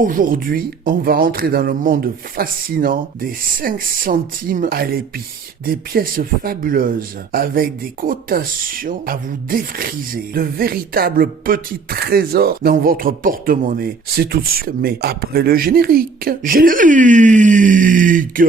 Aujourd'hui, on va entrer dans le monde fascinant des 5 centimes à l'épi. Des pièces fabuleuses avec des cotations à vous défriser. De véritables petits trésors dans votre porte-monnaie. C'est tout de suite, mais après le générique. Générique!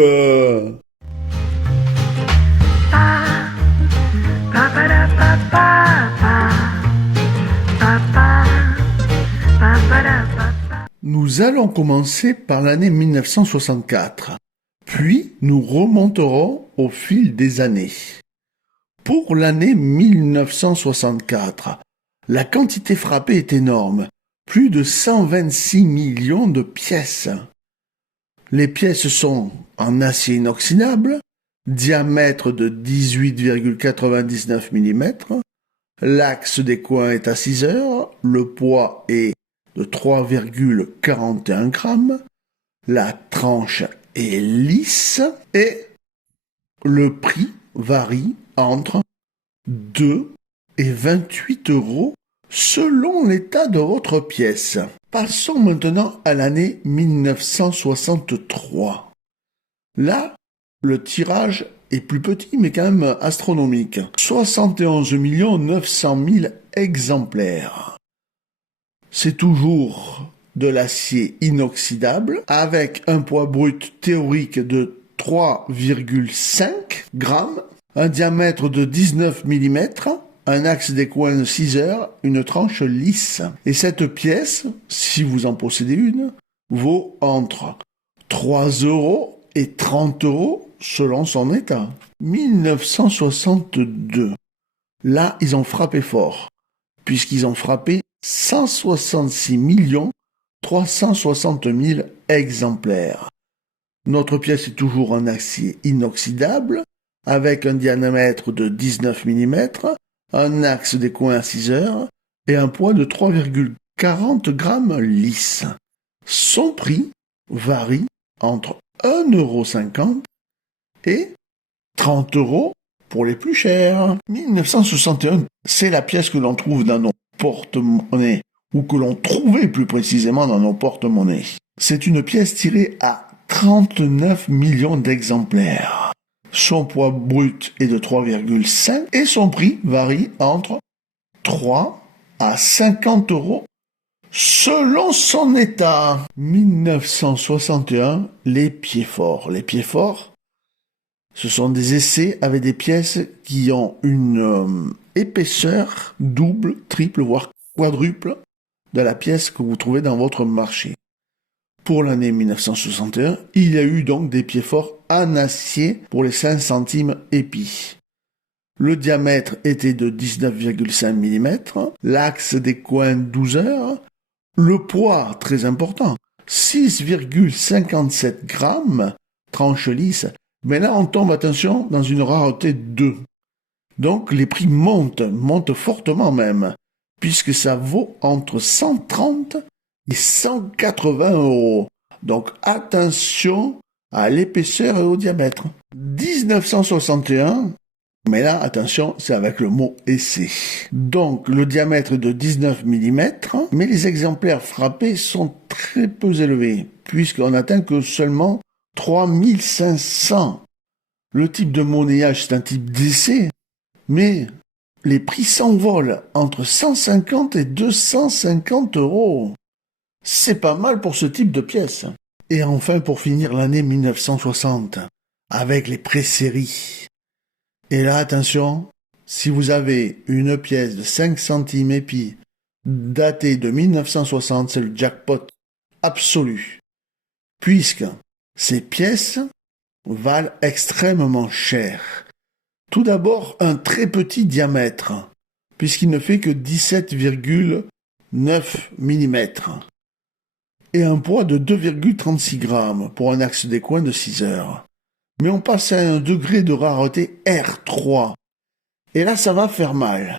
Nous allons commencer par l'année 1964, puis nous remonterons au fil des années. Pour l'année 1964, la quantité frappée est énorme, plus de 126 millions de pièces. Les pièces sont en acier inoxydable, diamètre de 18,99 mm, l'axe des coins est à 6 heures, le poids est de 3,41 grammes, la tranche est lisse et le prix varie entre 2 et 28 euros selon l'état de votre pièce. Passons maintenant à l'année 1963. Là, le tirage est plus petit mais quand même astronomique. 71 900 000 exemplaires. C'est toujours de l'acier inoxydable avec un poids brut théorique de 3,5 grammes, un diamètre de 19 mm, un axe des coins de 6 heures, une tranche lisse. Et cette pièce, si vous en possédez une, vaut entre 3 euros et 30 euros selon son état. 1962. Là, ils ont frappé fort, puisqu'ils ont frappé 166 360 000 exemplaires. Notre pièce est toujours en acier inoxydable, avec un diamètre de 19 mm, un axe des coins à 6 heures et un poids de 3,40 grammes lisse. Son prix varie entre 1,50 € et 30 € pour les plus chers. 1961, c'est la pièce que l'on trouve dans nos porte-monnaie, ou que l'on trouvait plus précisément dans nos porte-monnaies. C'est une pièce tirée à 39 millions d'exemplaires. Son poids brut est de 3,5 et son prix varie entre 3 à 50 € selon son état. 1961, les pieds forts. Les pieds forts, ce sont des essais avec des pièces qui ont une épaisseur double, triple, voire quadruple de la pièce que vous trouvez dans votre marché. Pour l'année 1961, il y a eu donc des pieds forts en acier pour les 5 centimes épis. Le diamètre était de 19,5 mm, l'axe des coins 12 heures, le poids très important, 6,57 grammes, tranche lisse, mais là on tombe, attention, dans une rareté 2. Donc les prix montent fortement même, puisque ça vaut entre 130 et 180 €. Donc attention à l'épaisseur et au diamètre. 1961, mais là attention, c'est avec le mot essai. Donc le diamètre est de 19 mm, mais les exemplaires frappés sont très peu élevés, puisqu'on n'atteint que seulement 3500. Le type de monnayage, c'est un type d'essai, mais les prix s'envolent entre 150 et 250 €. C'est pas mal pour ce type de pièce. Et enfin, pour finir l'année 1960, avec les pré-séries. Et là, attention, si vous avez une pièce de 5 centimes épis datée de 1960, c'est le jackpot absolu. Puisque ces pièces valent extrêmement cher. Tout d'abord, un très petit diamètre, puisqu'il ne fait que 17,9 mm, et un poids de 2,36 grammes pour un axe des coins de 6 heures. Mais on passe à un degré de rareté R3, et là ça va faire mal,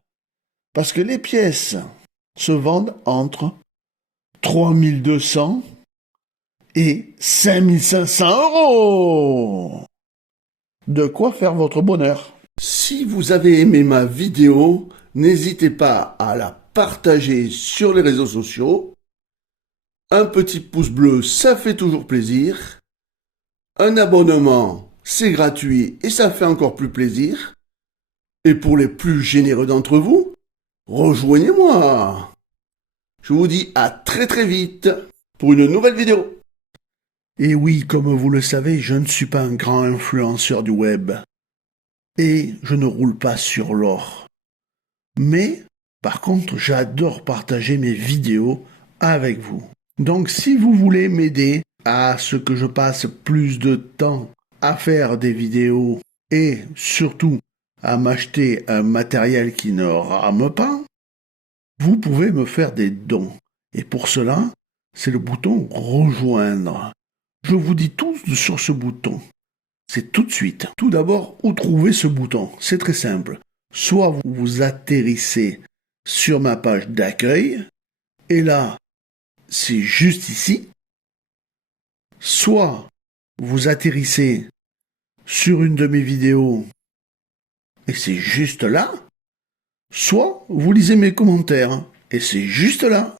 parce que les pièces se vendent entre 3200 et 5500 €. De quoi faire votre bonheur. Si vous avez aimé ma vidéo, n'hésitez pas à la partager sur les réseaux sociaux, Un petit pouce bleu, ça fait toujours plaisir. Un abonnement, c'est gratuit et ça fait encore plus plaisir. Et pour les plus généreux d'entre vous, rejoignez-moi. Je vous dis à très très vite pour une nouvelle vidéo. Et oui, comme vous le savez, je ne suis pas un grand influenceur du web. Et je ne roule pas sur l'or. Mais, par contre, j'adore partager mes vidéos avec vous. Donc si vous voulez m'aider à ce que je passe plus de temps à faire des vidéos et surtout à m'acheter un matériel qui ne rame pas, vous pouvez me faire des dons. Et pour cela, c'est le bouton rejoindre. Je vous dis tout sur ce bouton. C'est tout de suite. Tout d'abord, où trouver ce bouton? C'est très simple. Soit vous atterrissez sur ma page d'accueil, et là, c'est juste ici. Soit vous atterrissez sur une de mes vidéos, et c'est juste là. Soit vous lisez mes commentaires, et c'est juste là.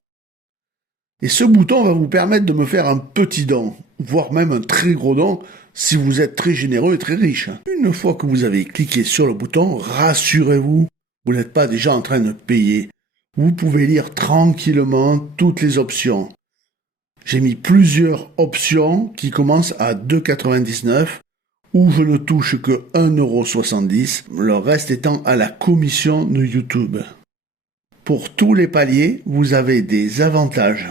Et ce bouton va vous permettre de me faire un petit don, voire même un très gros don, si vous êtes très généreux et très riche. Une fois que vous avez cliqué sur le bouton, rassurez-vous, vous n'êtes pas déjà en train de payer. Vous pouvez lire tranquillement toutes les options. J'ai mis plusieurs options qui commencent à 2,99 € où je ne touche que 1,70 €, le reste étant à la commission de YouTube. Pour tous les paliers, vous avez des avantages.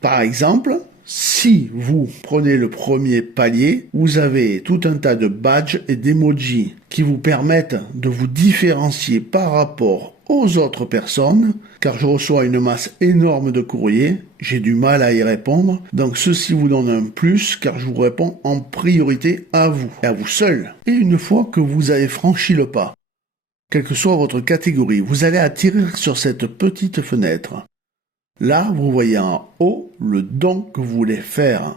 Par exemple, si vous prenez le premier palier, vous avez tout un tas de badges et d'emojis qui vous permettent de vous différencier par rapport aux autres personnes, car je reçois une masse énorme de courriers, j'ai du mal à y répondre, donc ceci vous donne un plus, car je vous réponds en priorité à vous, et à vous seul. Et une fois que vous avez franchi le pas, quelle que soit votre catégorie, vous allez atterrir sur cette petite fenêtre. Là, vous voyez en haut le don que vous voulez faire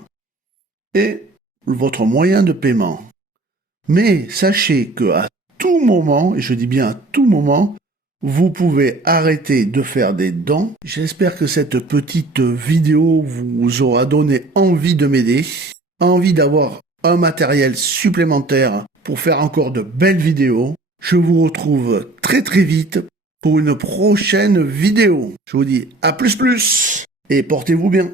et votre moyen de paiement. Mais sachez que à tout moment, et je dis bien à tout moment, vous pouvez arrêter de faire des dons. J'espère que cette petite vidéo vous aura donné envie de m'aider, envie d'avoir un matériel supplémentaire pour faire encore de belles vidéos. Je vous retrouve très très vite pour une prochaine vidéo. Je vous dis à plus et portez-vous bien.